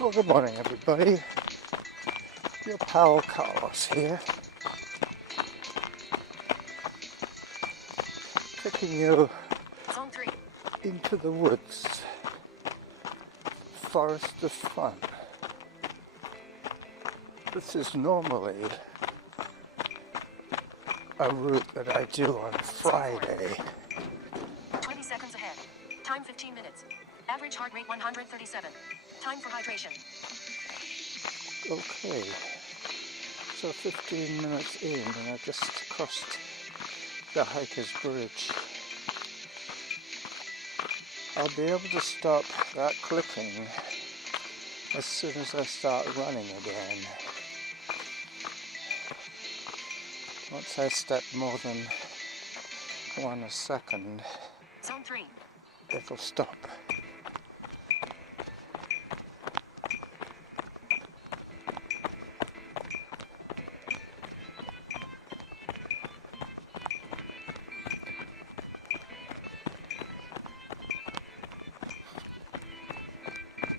Well, good morning, everybody. Your pal Carlos here, taking you Zone 3. into the woods, forest of fun. This is normally a route that I do on Friday. 20 seconds ahead. Time 15 minutes. Average heart rate 137. Time for hydration. Okay, so 15 minutes in and I just crossed the Hiker's Bridge. I'll be able to stop that clicking as soon as I start running again. Once I step more than 1 a second, Zone 3. it'll stop.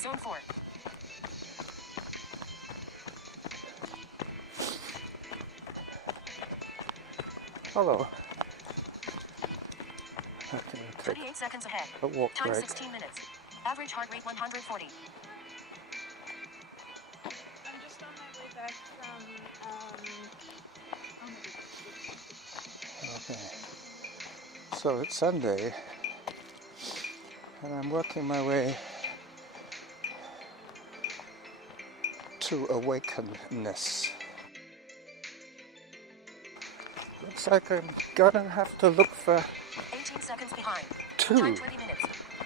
Zone 4. Hello. I can take 38 seconds ahead. a walk Time break. 16 minutes. Average heart rate 140. I'm just on my way back from, Okay. So it's Sunday, and I'm working my way to wakefulness. Looks like I'm gonna have to look for 18 seconds behind. two Time 20 minutes.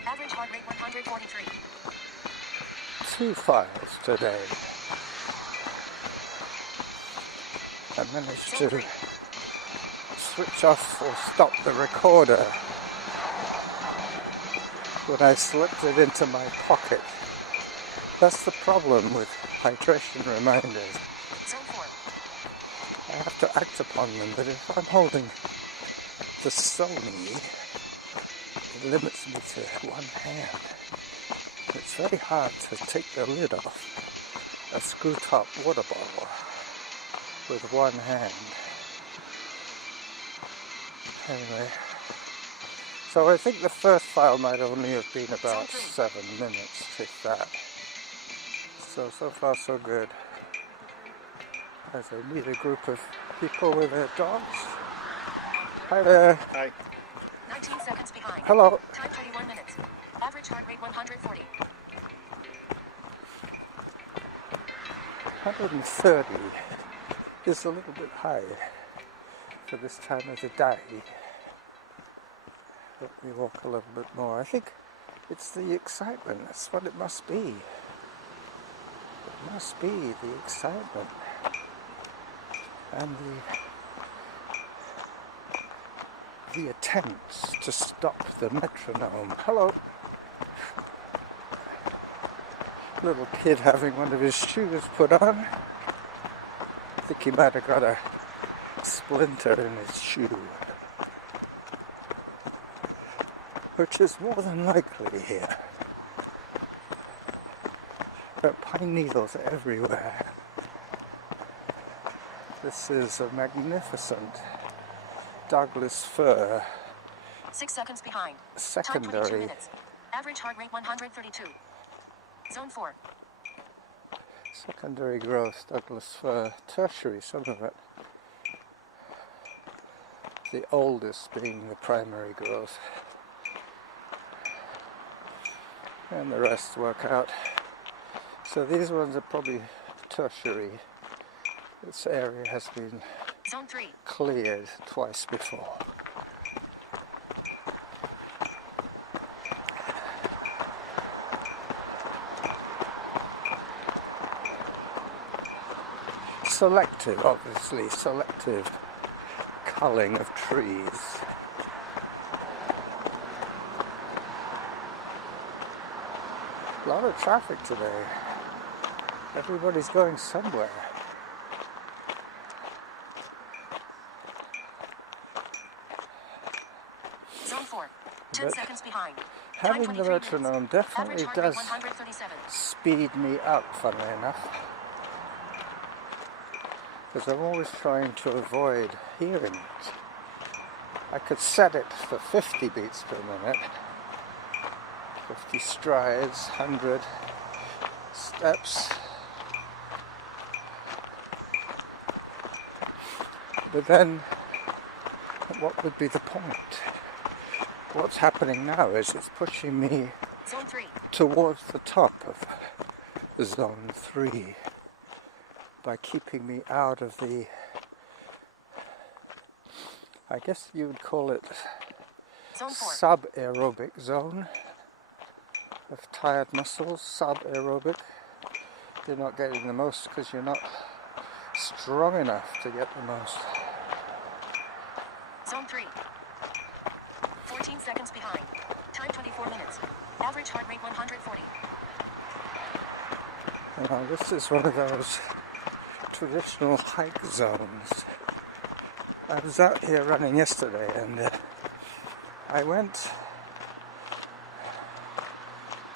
Average heart rate 143. files today. I managed Zone to 3. switch off or stop the recorder when I slipped it into my pocket. That's the problem with hydration reminders. Zone 4. I have to act upon them, but if I'm holding the Sony, it limits me to one hand. It's very hard to take the lid off a screw-top water bottle with one hand. Anyway, so I think the first file might only have been about 7 minutes, if that. So far so good. As I meet a group of people with their dogs. Hi there. Hi. 19 seconds behind. Hello. Time 31 minutes. Average heart rate 140. 130 is a little bit high for this time of the day. Let me walk a little bit more. I think it's the excitement. That's what it must be. It must be the excitement and the attempts to stop the metronome. Hello. Little kid having one of his shoes put on. I think he might have got a splinter in his shoe, which is more than likely here. There are pine needles everywhere. This is a magnificent Douglas fir. 6 seconds behind. Time 22 Secondary. minutes. Average heart rate 132. Zone 4. Secondary growth Douglas fir. Tertiary, some of it. The oldest being the primary growth. And the rest work out. So these ones are probably tertiary. This area has been Zone 3. cleared twice before. Selective, obviously, selective culling of trees. A lot of traffic today. Everybody's going somewhere. Zone 4. 10 seconds behind. Having the 23 minutes. metronome Average definitely heart rate does 137. speed me up, funnily enough, because I'm always trying to avoid hearing it. I could set it for 50 beats per minute, 50 strides, 100 steps, but then what would be the point? What's happening now is it's pushing me Zone 3. towards the top of Zone 3 by keeping me out of the, I guess you would call it Zone 4. sub-aerobic zone of tired muscles, sub-aerobic. You're not getting the most because you're not strong enough to get the most. Zone 3. 14 seconds behind. Time 24 minutes. Average heart rate 140. Now, this is one of those traditional hike zones. I was out here running yesterday and I went...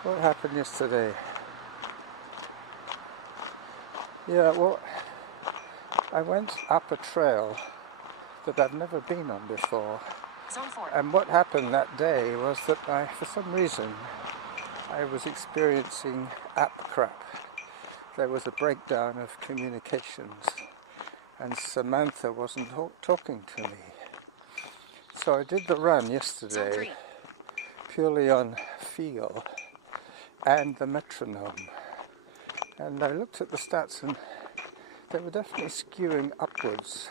What happened yesterday? Yeah, well, I went up a trail that I've never been on before. Zone 4. And what happened that day was that for some reason, I was experiencing app crap. There was a breakdown of communications, and Samantha wasn't talking to me. So I did the run yesterday purely on feel and the metronome. And I looked at the stats and they were definitely skewing upwards.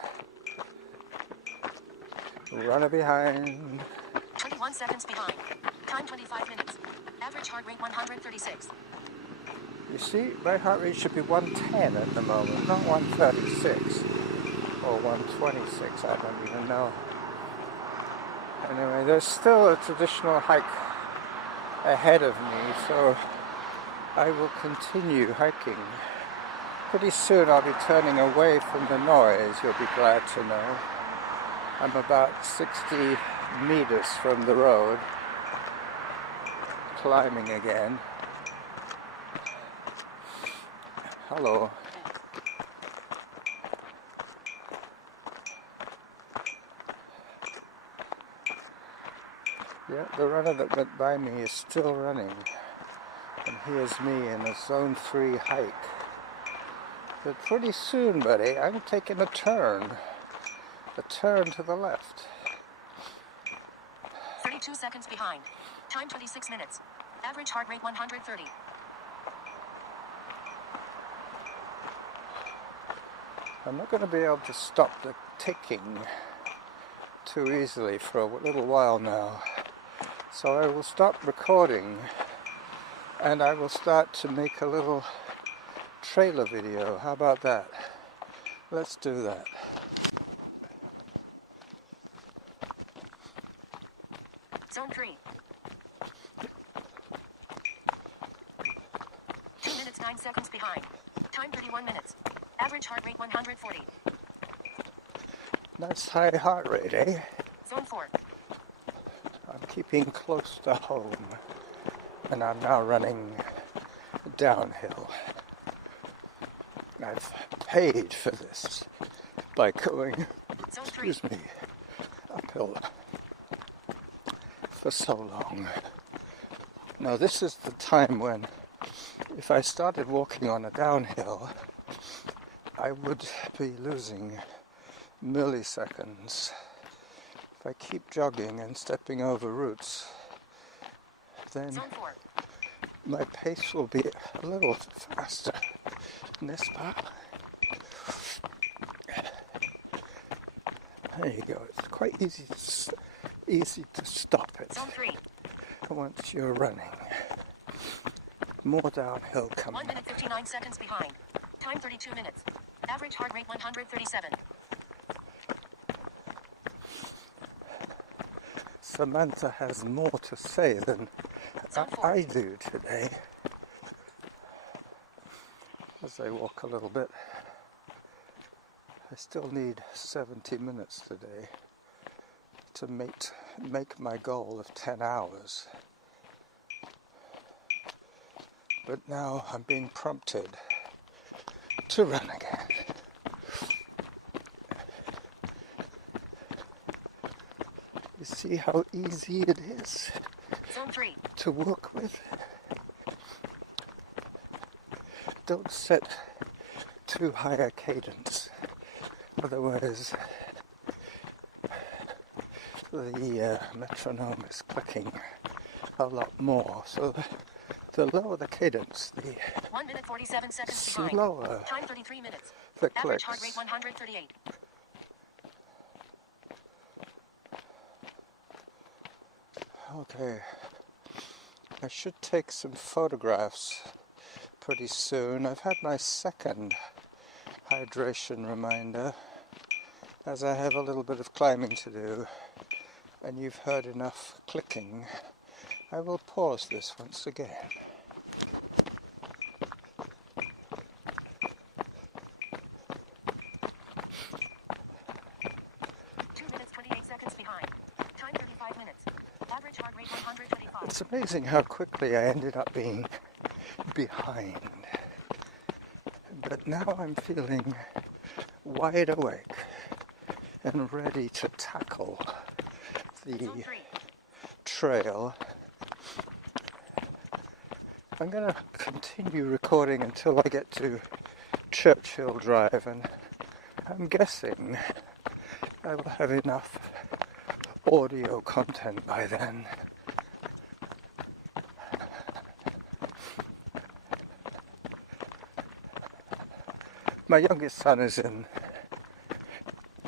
Runner behind. 21 seconds behind. Time 25 minutes. Average heart rate 136. You see, my heart rate should be 110 at the moment, not 136 or 126, I don't even know. Anyway, there's still a traditional hike ahead of me, so I will continue hiking. Pretty soon I'll be turning away from the noise, you'll be glad to know. I'm about 60 meters from the road, climbing again. Hello. Yeah, the runner that went by me is still running. And here's me in a Zone 3 hike. But pretty soon, buddy, I'm taking a turn. A turn to the left. 32 seconds behind. Time 26 minutes. Average heart rate 130. I'm not going to be able to stop the ticking too easily for a little while now. So I will stop recording and I will start to make a little trailer video. How about that? Let's do that. Zone 3. 2 minutes 9 seconds behind. Time 31 minutes. Average heart rate 140. Nice high heart rate, eh? Zone 4. I'm keeping close to home and I'm now running downhill. I've paid for this by going, excuse me, uphill for so long. Now this is the time when if I started walking on a downhill, I would be losing milliseconds. If I keep jogging and stepping over roots, then my pace will be a little faster. N'est-ce pas? There you go. It's quite easy to stop it Zone 3. once you're running. More downhill coming. 1 minute 59 seconds behind. Time 32 minutes. Average heart rate 137. Samantha has more to say than I do today. As I walk a little bit, I still need 70 minutes today to make my goal of 10 hours. But now I'm being prompted to run again. You see how easy it is Zone 3. to work with? Don't set too high a cadence, otherwise the metronome is clicking a lot more. So the lower the cadence, the 1 minute 47 seconds behind. slower Time 33 minutes. the Average heart rate clicks. 138. Okay, I should take some photographs pretty soon. I've had my second hydration reminder, as I have a little bit of climbing to do, and you've heard enough clicking. I will pause this once again. 2 minutes 28 seconds behind. Time 35 minutes. Average heart rate 125. It's amazing how quickly I ended up being behind. But now I'm feeling wide awake and ready to tackle the Zone 3. trail. I'm going to continue recording until I get to Churchill Drive, and I'm guessing I will have enough audio content by then. My youngest son is in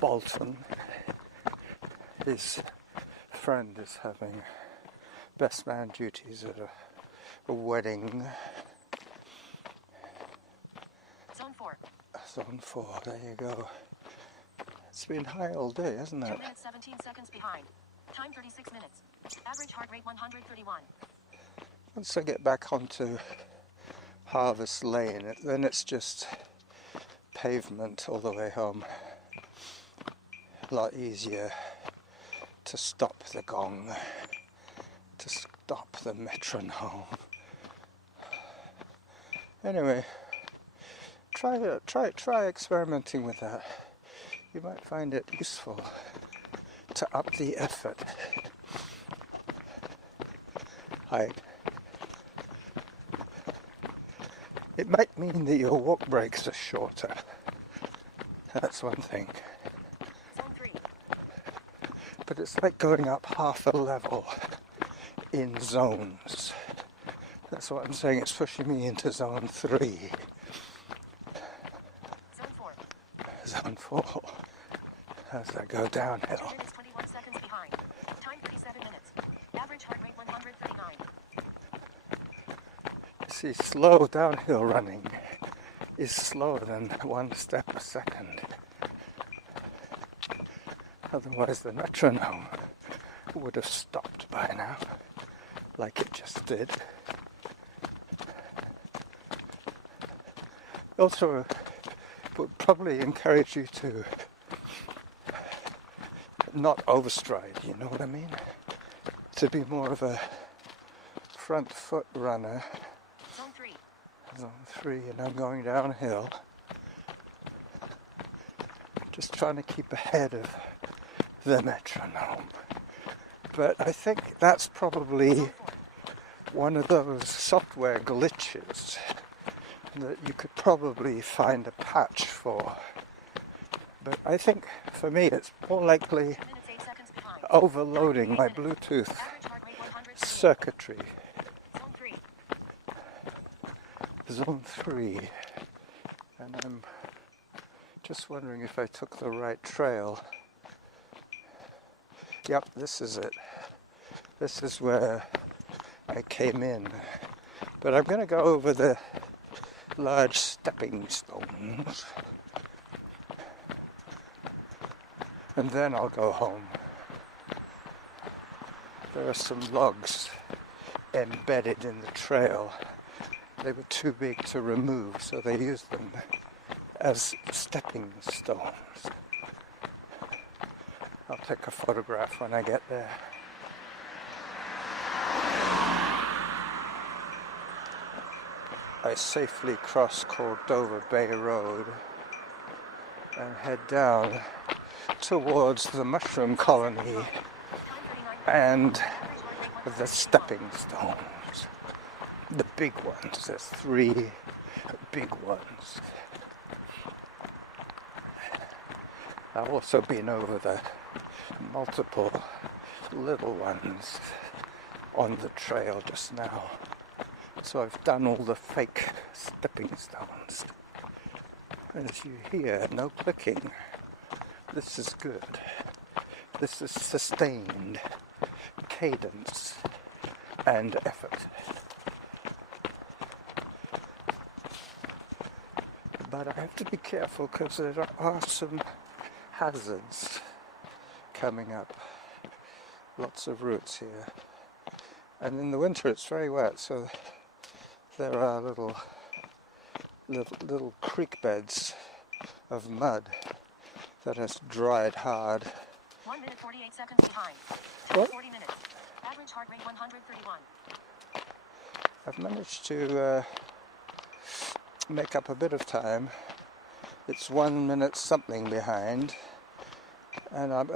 Bolton. His friend is having best man duties at a wedding. Zone 4. Zone 4, there you go. It's been high all day, hasn't 2 it? minutes 17 seconds behind. Time 36 minutes. Average heart rate 131. Once I get back onto Harvest Lane, then it's just pavement all the way home. A lot easier to stop the gong, to stop the metronome. Anyway, try experimenting with that. You might find it useful to up the effort. It might mean that your walk breaks are shorter. That's one thing. Zone 3. But it's like going up half a level in zones. That's what I'm saying. It's pushing me into zone 3. Zone 4. Zone 4. As I go 2 downhill. minutes 21 seconds behind. Time 37 minutes. Average heart rate 139. See, slow downhill running is slower than 1 step a second. Otherwise the metronome would have stopped by now, like it just did. Also, would probably encourage you to not overstride, you know what I mean? To be more of a front foot runner. Zone 3. Zone 3, and I'm going downhill. Just trying to keep ahead of the metronome. But I think that's probably one of those software glitches that you could probably find a patch for. But I think for me it's more likely 2 minutes 8 seconds behind. overloading my Bluetooth Average heart rate 138. circuitry. Zone 3. Zone 3. And I'm just wondering if I took the right trail. Yep, this is it. This is where I came in. But I'm going to go over the large stepping stones. And then I'll go home. There are some logs embedded in the trail. They were too big to remove, so they used them as stepping stones. I'll take a photograph when I get there. I safely cross Cordova Bay Road and head down towards the mushroom colony and the stepping stones. The big ones. There's 3 big ones. I've also been over the multiple little ones on the trail just now. So I've done all the fake stepping stones. As you hear, no clicking. This is good. This is sustained cadence and effort. But I have to be careful because there are some hazards coming up. Lots of roots here. And in the winter it's very wet, so there are little creek beds of mud that has dried hard. 1 minute 48 seconds behind. What? 40 minutes. Average heart rate 131. I've managed to make up a bit of time. It's 1 minute something behind, and I'm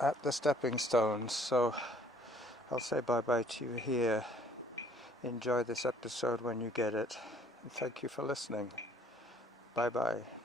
at the stepping stones, so I'll say bye-bye to you here. Enjoy this episode when you get it, and thank you for listening. Bye-bye.